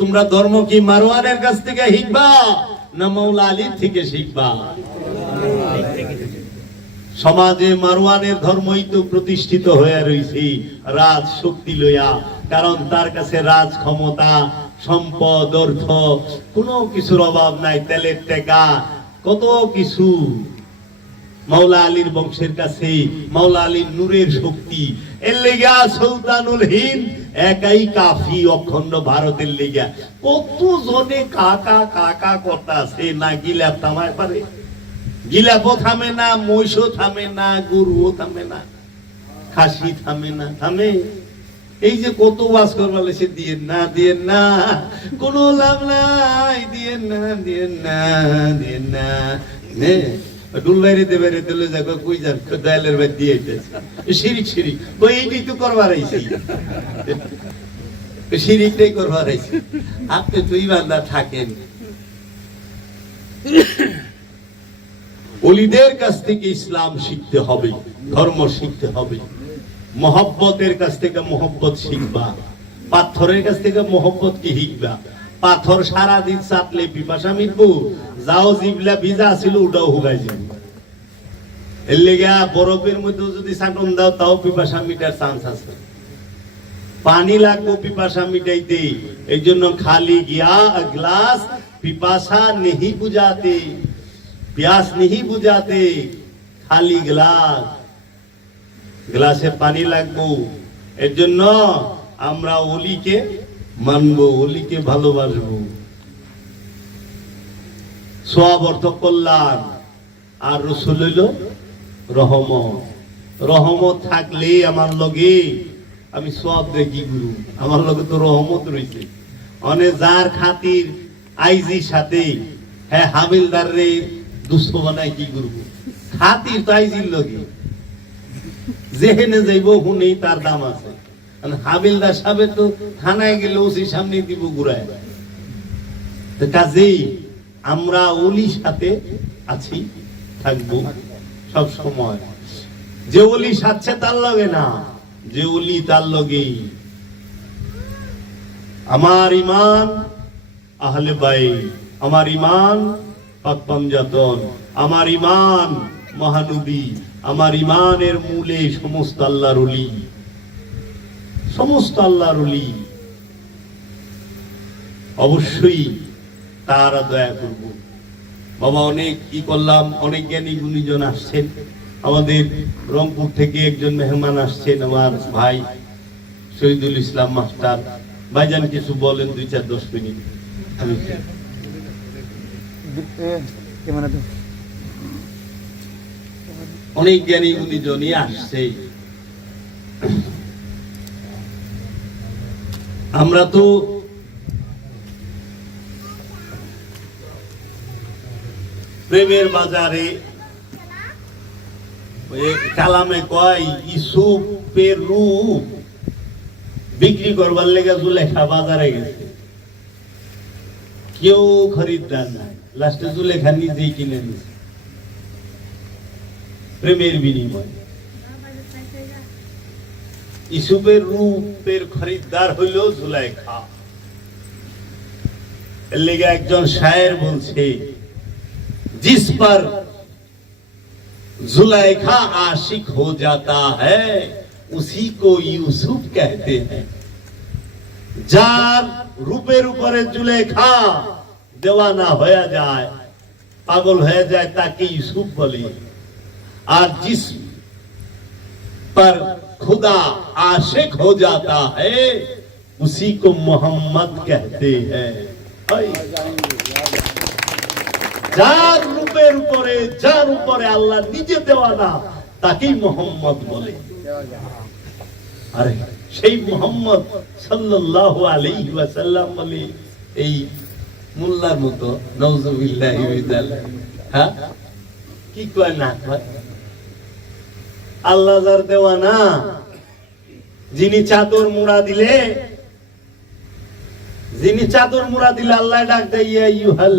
তোমরা ধর্ম কি মারোয়ানের কাছ থেকে শিখবা না মৌলা আলীর থেকে শিখবা? সমাজে মারওয়ানের ধর্মই তো প্রতিষ্ঠিত হয়ে রয়েছে রাজ শক্তি লইয়া। কারণ তার কাছে রাজ ক্ষমতা, সম্পদ, অর্থ, কোনো কিছুর অভাব নাই, তেলের টেকা, কত কিছু। মাওলা আলীর বংশের কাছে মাওলা আলীর নূরের শক্তি এর লেগা সুলতানুল হিন্দ, একাই কাফি অখণ্ড ভারতের লেগা। কত জনে কাকা কাকা কথা আছে না, গিলাপ থামায় পারে? গিলাপও থামে না, মহিষও থামে না, গরুও থামে না, খাসি থামে না, থামে। এই যে কত বাস করবার সে দিয়ে না দিয়ে না, কোনো লাভ নাই, দিয়ে না দিয়ে না দিয়ে না। নে ডুল বাইরে দিলে কই যান? বাই দিয়ে আইতেছে। শিরিক শিরিক। তো করবার আইছি। শিরিকটাই করবার আইছি। আপনি থাকেন। অলিদের কাছ থেকে ইসলাম শিখতে হবে, ধর্ম শিখতে হবে। মহব্বতের কাছ থেকে মহব্বত শিখবা। পাথরের কাছ থেকে মহব্বত কি শিখবা। পাথর সারা দিন চাটলে পিপাসা মিটবো যাও জিবলা ভিজা ছিল, ওটাও হুগাই যাবে। এর বরফের মধ্যে যদি দাও, তাও পিপাসা মিটার চান্স আছে। পানি লাগবো, পিপাসা মিটাইতে। এই জন্য খালি গিয়া গ্লাস, পিপাসা নেহি বুঝাতে নেহি বুঝাতে, খালি গ্লাস। গ্লাসে পানি লাগবো। এর জন্য আমরা ওলিকে মানবো ওলিকে ভালোবাসবো। সব অর্থ কল্যাণ। আর রসুল হইল রহমত রহমত থাকলে আমার লগে আমি সব দেখি গুরু। আমার লগে তো রহমত রয়েছে অনেক যার খাতির আইজির সাথে হ্যাঁ হাবিলদার রে, দুস্থ বানাই কি করব? খাতির তো আইজির লগে। যেহেনে যাইব, হুনেই তার দাম আছে। হাবিলদার সাহেব তো থানায় গেলে ওসি সামনে দিব ঘুরায়। কাজেই আমরা ওলির সাথে আছি, থাকব। সব সময়। যে ওলি সাচ্ছে তার লগে না, যে ওলি তার লগেই। আমার ইমান আহলে বাই আমার ইমান পাক পাঞ্জাতন, আমার ইমান মহানবী, আমার ইমানের মূলে সমস্ত আল্লাহর অলি সমস্ত আল্লাহর অলি অবশ্যই তারা দয়া করব। বাবা অনেক কি করলাম অনেক জ্ঞানী গুণীজন আসছেন। আমাদের রংপুর থেকে একজন মেহমান আসছেন আমার ভাই শহীদুল ইসলাম মাস্টার। ভাইজান কিছু বলেন দুই চার দশ মিনিট। দাও অনেক জ্ঞানী গুণীজনই আসছে। আমরা তো প্রেমের বাজারে। কালামে কয় ইসুপের রূপ বিক্রি করবার লেগে জুলেখা বাজারে গেছে। কেউ খরিদ্দার নাই, লাস্টে জুলেখা নিজেই কিনে নিছে। প্রেমের বিনিময়। ইসুপের রূপের খরিদ্দার হইল জুলাইখা এর লেগে একজন শায়ের বলছে जिस पर जुलेखा आशिक हो जाता है उसी को यूसुफ कहते हैं যার রূপের উপরে জুলেখা দেওয়ানা হয়ে যায় পাগল হয়ে যায় তাকে ইউসুফ বলে আর जिस पर खुदा आशिक हो जाता है उसी को मोहम्मद कहते हैं हाय। রূপের উপরে, যার উপরে আল্লাহ নিজে দেওয়া না, তাকেই মোহাম্মদ বলে। আরে, সেই মোহাম্মদ সাল্লাল্লাহু আলাইহি ওয়াসাল্লাম বলে এই মোল্লার মতো হ্যাঁ? কি কয় না আল্লাহ যার দেওয়া না, যিনি চাদর মুড়া দিলে, যিনি চাদর মুড়া দিলে আল্লাহ ডাক দেয়, ইয়া ইউহাল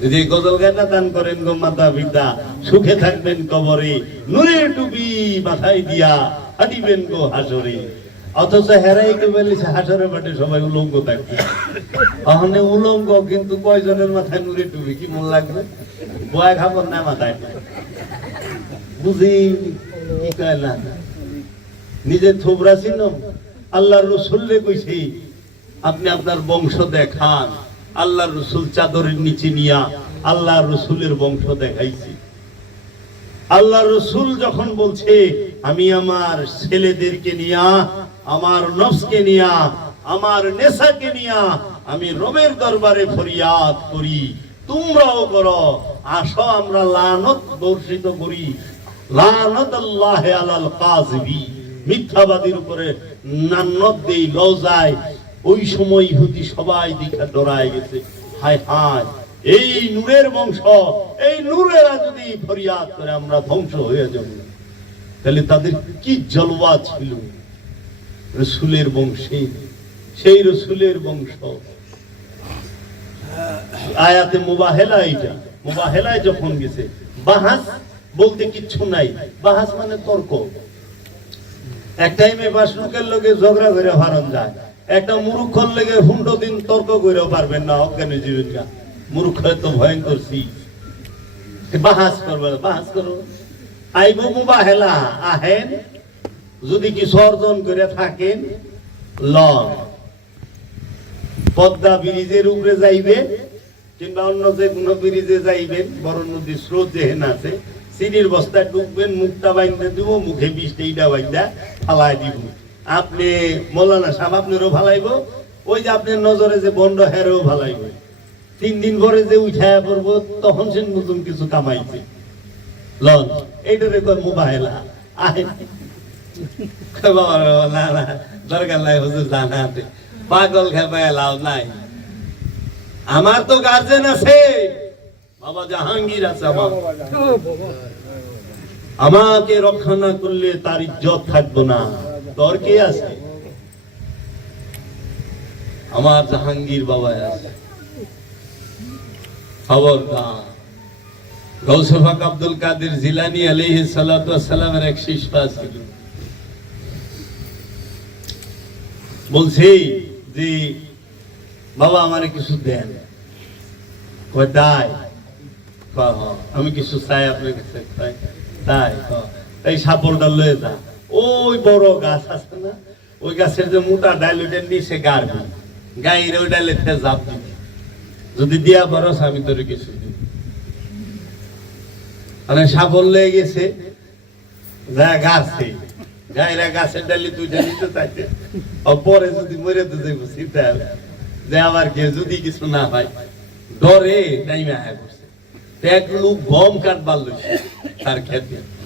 যদি গজল গানা দান করেন গো মাতা পিতা সুখে থাকবেন কবরে নূরের টুপি মাথায় দিয়া হাঁটিবেন গো হাসরে। অথচ হেরাই কে বলেছে হাসরে মাঠে সবাই উলঙ্গ থাকবে। ওখানে উলঙ্গ, কিন্তু কয়জনের মাথায় নূরের টুপি কি মন লাগবে? বয় খাবার না মাথায়? বুঝি কি কয় না? নিজের থোবরা ছিল আল্লাহর রসুল্লে কইছি, আপনি আপনার বংশ দেখান। আল্লাহর রসুল চাদরের নিচে নিয়া আল্লাহ রসুলের বংশ দেখাইছি। আল্লাহ রসুল যখন বলছে, আমি আমার ছেলেদেরকে নিয়া, আমার নফসকে নিয়া, আমার নেশাকে নিয়া আমি রবের দরবারে ফরিয়াদ করি, তোমরাও করো, আসো আমরা লানত বর্ষিত করি। লানত আল্লাহ আলাল কাজবি। মিথ্যাবাদীর উপরে নান্নত দেই লজায় ওই সময় ইহুদি সবাই দিকে ডরায় গেছে। হায় হায়, এই নূরের বংশ, এই নূরেরা যদি ফরিয়াদ করে, আমরা ধ্বংস হয়ে যাব। তাহলে তাদের কি জলওয়া ছিল? রসুলের বংশে, সেই রসুলের বংশ। আয়াতে মুবাহেলা এইটা, মুবাহেলায় যখন গেছে, বাহাস বলতে কিচ্ছু নাই। বাহাস মানে তর্ক। এক টাইমে বাসলুকের লোকে ঝগড়া করে হারন যায়। একটা মুরুক্ষর লেগে হুন্ডো দিন তর্ক করেও পারবেন না, অজ্ঞানী জীবন গা মূর্খ তো ভয়ঙ্কর সি। বাহাস করবে, বাহাস করো। আইব মুবাহেলা, আহেন। যদি কিছু অর্জন করে থাকেন, লন। পদ্মা ব্রিজের উপরে যাইবে, কিংবা অন্য যে কোনো ব্রিজে যাইবেন বড় নদীর স্রোত যেহেন আছে, সিঁড়ির বস্তায় ঢুকবেন মুখটা বাইন্দা দিব, মুখে বিষটা ইটা বাইন্দা ফালাই দিব। আপনি মৌলানা সাহেব, আপনারও ভালাইব। ওই যে আপনার নজরে যে বন্ড হেরেও ভালাইব। তিন দিন পরে যে উঠায় পড়ব, তখন সে নতুন কিছু কামাইছে। লন এইটারে মোবাইলা। পাগল আমার তো গার্জেন আছে। বাবা জাহাঙ্গীর আমাকে রক্ষা না করলে তার ইজ্জত থাকব না। কে আছে? আমার জাহাঙ্গীর বাবা আছে। গৌসফাক আব্দুল কাদের জিলানি আলাইহি সালাতু সালামের এক শিষ্য ছিল। বলছি যে বাবা আমারে কিছু দেন। তাই আমি কিছু চাই আপনার কাছে। তাই কয়, এই সাপড়টা লয়ে যা। ওই বড় গাছ আছে না, ওই গাছের যে মোটা ডাল ওইটার নিচে গাড়বি। গাইর ওই ডালে জাপ দিবি। যদি দিয়া পারস, আমি তোর কিছু মানে সাফল্য গেছে। গাছে গাইরা গাছের ডালি নিতে চাইছে। পরে যদি মরে তো যাইব যে আবার যদি কিছু না হয়, ডরে টাইমে আয়া করছে এক লোক গম কাটবার লইছে, তার খেতে।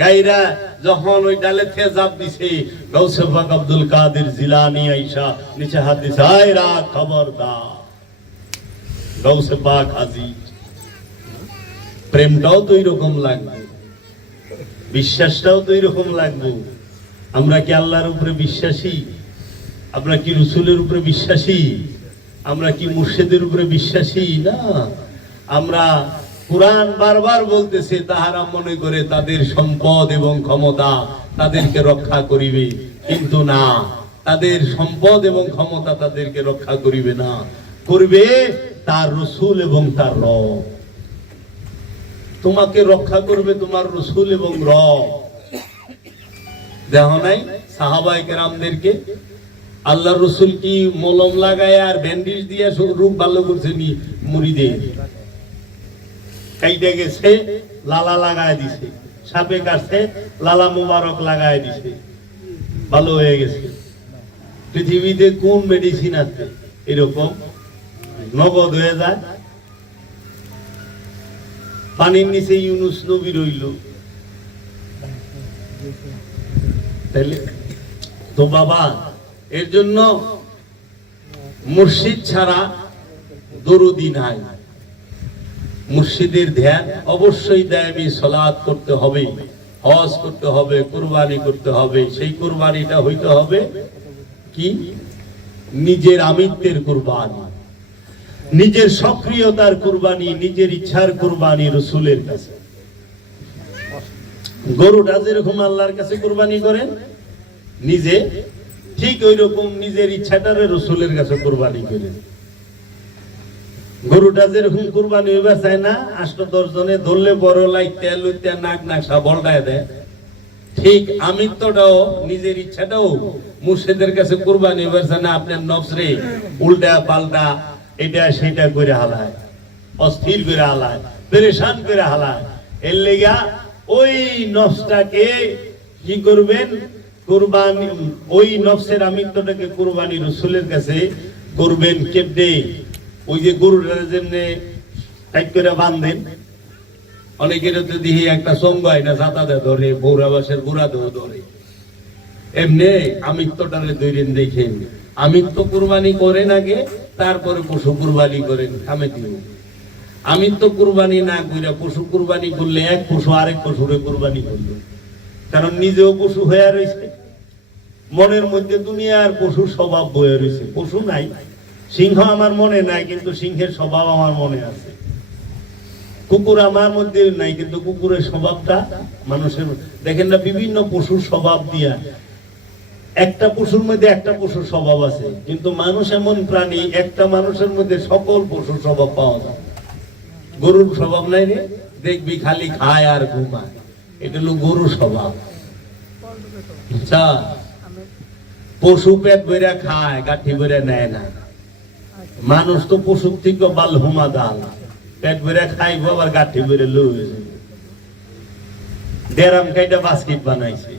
গাইরা যখন ওই ডালে জাপ দিছে গৌসে পাক আব্দুল কাদের জিলানি আইসা নিচে হাত দিছে, আয় রা খবরদার। গৌসে পাক হাজির প্রেমটাও তো রকম লাগবে, বিশ্বাসটাও তো রকম লাগবে। আমরা কি আল্লাহর উপরে বিশ্বাসী? আমরা কি রসুলের উপরে বিশ্বাসী? আমরা কি মুর্শিদের উপরে বিশ্বাসী? না, আমরা কোরআন বারবার বলতেছে, তাহারা মনে করে তাদের সম্পদ এবং ক্ষমতা তাদেরকে রক্ষা করিবে। কিন্তু না, তাদের সম্পদ এবং ক্ষমতা তাদেরকে রক্ষা করিবে না। করবে তার রসুল এবং তার রব। তোমাকে রক্ষা করবে তোমার রসুল এবং রব। দেখো নাই সাহাবাই কেরামদেরকে? আল্লাহ রসুল কি মলম লাগায় আর ব্যান্ডেজ দিয়ে রূপ ভালো করছে মুড়ি দিয়ে কাইটে গেছে, লালা লাগায় দিছে। সাপে কাটছে, লালা মুবারক লাগায় দিছে। ভালো হয়ে গেছে। পৃথিবীতে কোন মেডিসিন আছে? এরকম। নগদ হয়ে যায়। পানির নিচে ইউনুস নবী রইল। তাইলে তো বাবা, এর জন্য মুর্শিদ ছাড়া দরুদি নাই। মুর্শিদের ধ্যান অবশ্যই দায়মি সলাদ করতে হবে, হজ করতে হবে, কুরবানি করতে হবে। সেই কুরবানিটা হইতে হবে কি? নিজের আমিত্বের কুরবানি, নিজের সক্রিয়তার কুরবানি, নিজের ইচ্ছার কুরবানি রসুলের কাছে। গরুটা যেরকম আল্লাহর কাছে কোরবানি করেন, নিজে ঠিক ওই রকম নিজের ইচ্ছাটারে রসুলের কাছে কোরবানি করেন। গরুটা যেরকম কুরবানি হইবা চায় না? আষ্ট দশ জনে ধরলে বড় লাইতে লইতে নাক, নাকসা বলটায় দেয়। ঠিক আমিত্বটাও, নিজের ইচ্ছাটাও মুর্শিদের কাছে কুরবানি হইবার চায় না? আপনার নফসরে উল্টা পাল্টা, এটা সেটা করে হালায়। অস্থির করে হালায়, পেরেশান করে হালায়। এর লেগা ওই নফসটাকে কি করবেন? কুরবানি, ওই নফসের আমিত্বটাকে কুরবানি রসুলের কাছে করবেন কেমনে? ওই যে গরুটা যেমনে করে বাঁধেন অনেকের তো দিহি একটা সঙ্গ হয় না জাতাতে ধরে বৌরাবাসের বুড়া দেহ ধরে। এমনি আমিত্বটারে দৈরেন দেখেন আমিত্ব কুরবানি করেন আগে, তারপরে পশু কুরবানি করেন, খামে দিও আমিত্ব কুরবানি না কইরা পশু কুরবানি করলে এক পশু আরেক পশুরে কুরবানি করল। কারণ নিজেও পশু হয়ে রয়েছে মনের মধ্যে দুনিয়ার পশুর স্বভাব বয়ে রয়েছে পশু নাই। সিংহ আমার মনে নাই, কিন্তু সিংহের স্বভাব আমার মনে আছে। কুকুর আমার মধ্যে নাই, কিন্তু কুকুরের স্বভাবটা মানুষের দেখেন না, বিভিন্ন পশুর স্বভাব দিয়া, একটা পশুর মধ্যে একটা পশুর স্বভাব আছে, কিন্তু মানুষ এমন প্রাণী, একটা মানুষের মধ্যে সকল পশুর স্বভাব পাওয়া যায়। গরুর স্বভাব নাই রে, দেখবি খালি খায় আর ঘুমায়। এটা হলো গরু স্বভাব। আচ্ছা পশু পেট ভরে খায়, গাঠি ভরে নেয় না। মানুষ তো পশুর থেকে বাল হুমা দাল। পেট ভরে খাইব, আবার গাঠি ভরে লুয়ে দেরাম কাইটা বাস্কিট বানাইছে।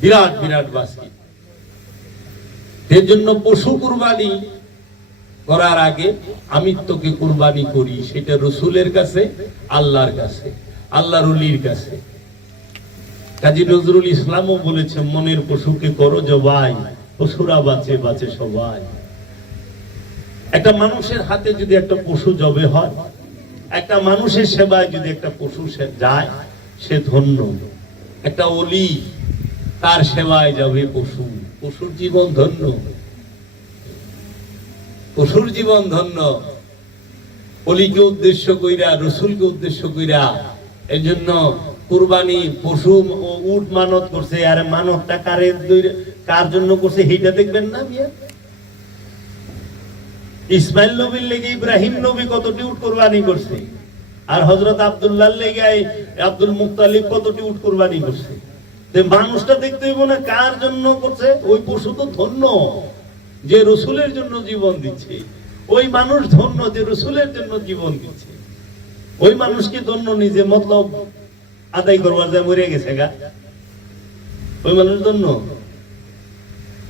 বিরাট বিরাট বাস্কিট। এর জন্য পশু কুরবানি করার আগে আমি তোকে কুরবানি করি, সেটা রসুলের কাছে, আল্লাহর কাছে, আল্লাহর অলির কাছে। কাজী নজরুল ইসলামও বলেছে মনের পশুকে করো জবাই পশুরা বাঁচে বাঁচে সবাই। একটা মানুষের হাতে যদি একটা পশু জবে হয়, একটা মানুষের সেবায় যদি একটা পশু সে যায়, সে ধন্য। একটা অলি, তার সেবায় যাবে পশু। পশুর জীবন ধন্য। পশুর জীবন ধন্য। অলিকে উদ্দেশ্য কইরা, রসুলকে উদ্দেশ্য কইরা এই জন্য কুরবানি পশু উট মানত করছে। আর মানতটা কারে কার জন্য করছে, সেইটা দেখবেন না মিয়া? ইসমাইল নবীর লেগে ইব্রাহিম নবী কতটি উট কুরবানি করছে। আর হজরত আব্দুল্লাহ লেগে আব্দুল মুক্তালিব কতটি উট কুরবানি করছে। মানুষটা দেখতে হইব না কার জন্য করছে, ওই পশু তো ধন্য, যে রসুলের জন্য জীবন দিচ্ছে। ওই মানুষ ধন্য, যে রসুলের জন্য জীবন দিচ্ছে। ওই মানুষকে ধন্য নিজে? মতলব আদায় করবার যায় মরে গেছে গা। ওই মানুষ ধন্য?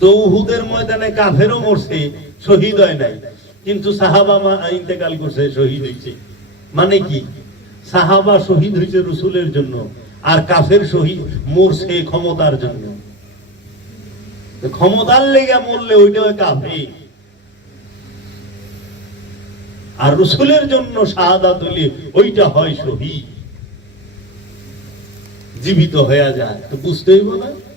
তো উহুদের ময়দানে কাফেরও মরছে, শহীদ হয় নাই। কিন্তু সাহাবা মা- ইন্তেকাল করছে, শহীদ হয়েছে মানে কি? সাহাবা শহীদ হয়েছে রসুলের জন্য, আর কাফের শহীদ মরছে ক্ষমতার জন্য। ক্ষমতার লেগে মরলে ওইটা হয় কাফের আর রসুলের জন্য শাহাদাত হলে ওইটা হয় শহীদ। জীবিত হয়ে যায়। তো বুঝতেই না